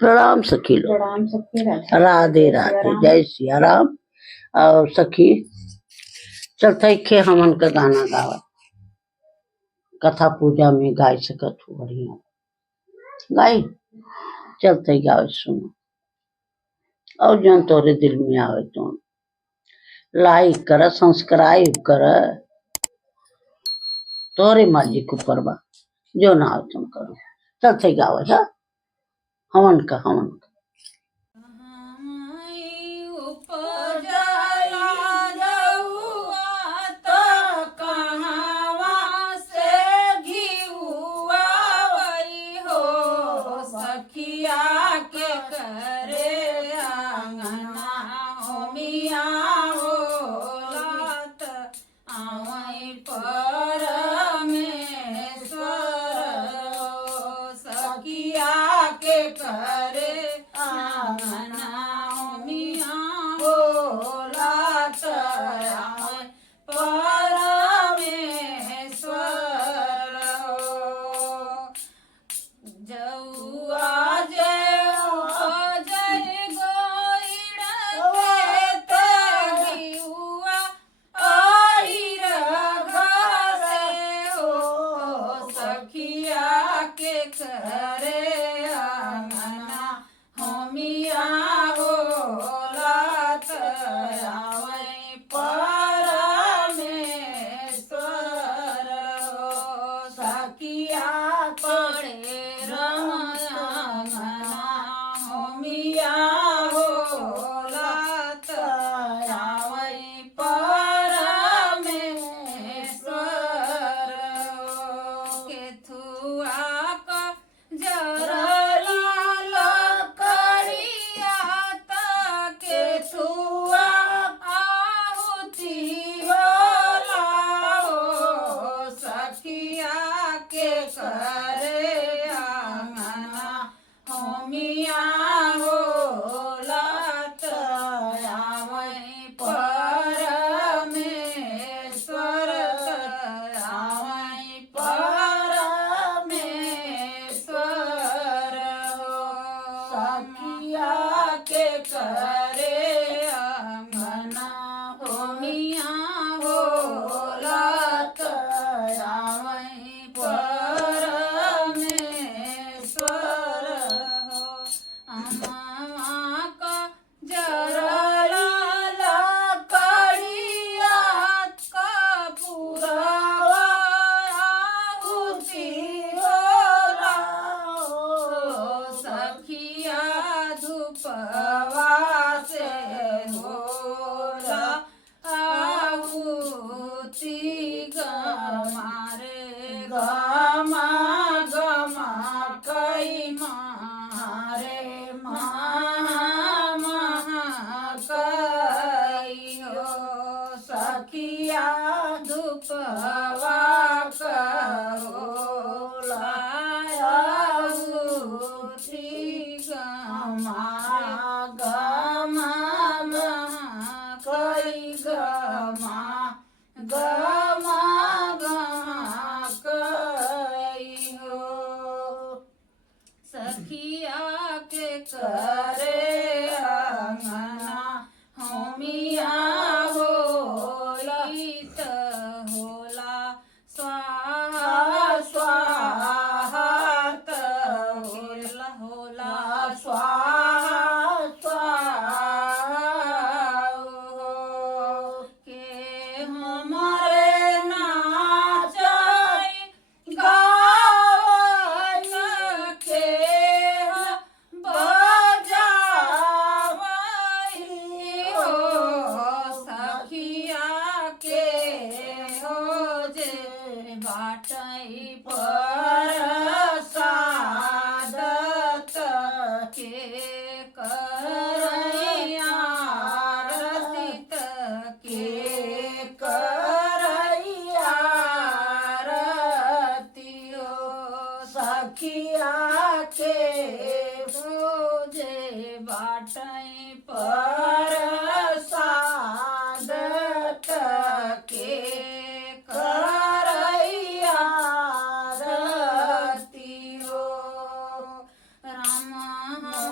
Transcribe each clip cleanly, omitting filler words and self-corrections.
प्रणाम सखी लोग। प्रणाम सखी। राधे राधे, जय सिया राम। और सखी चलते खे हमन का गाना गावा, कथा पूजा में गाय सकत हो, बढ़िया गाई चलते गावे सुनो। और जो तोरे दिल में आवे तो लाइक कर, सब्सक्राइब कर, तोरे मर्जी को परवा जो ना हो तुम करो। चलते गावे हा हमन का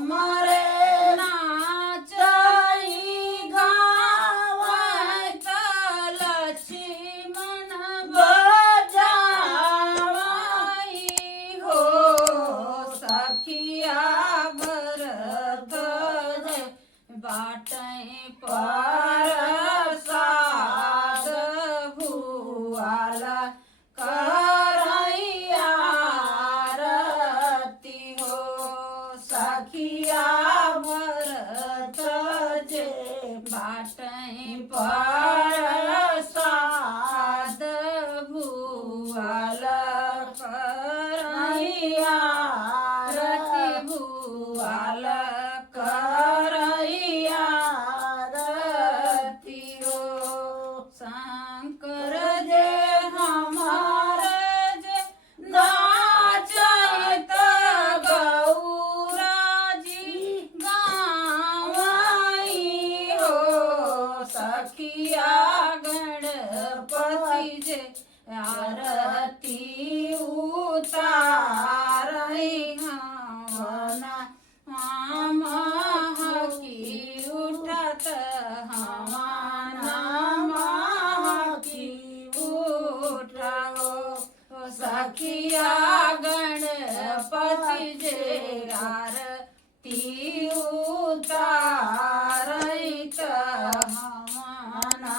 हमरे नाचई गावै त लक्ष्मण बजावई हो सखिया भरत जे बाटै परसाद भुआला करैया रति हो सखिया भरत जे बाटै परसाद भुआला करैया रति भुआला करैया रति हो शंकर जे हमारे जे नाचत गौरा जी गावई हो सखिया गणपति जे आरती उतारई हवना हम हकी उठत हमाना की उठाओ सखिया गणपति जे आरती उतारई त हमाना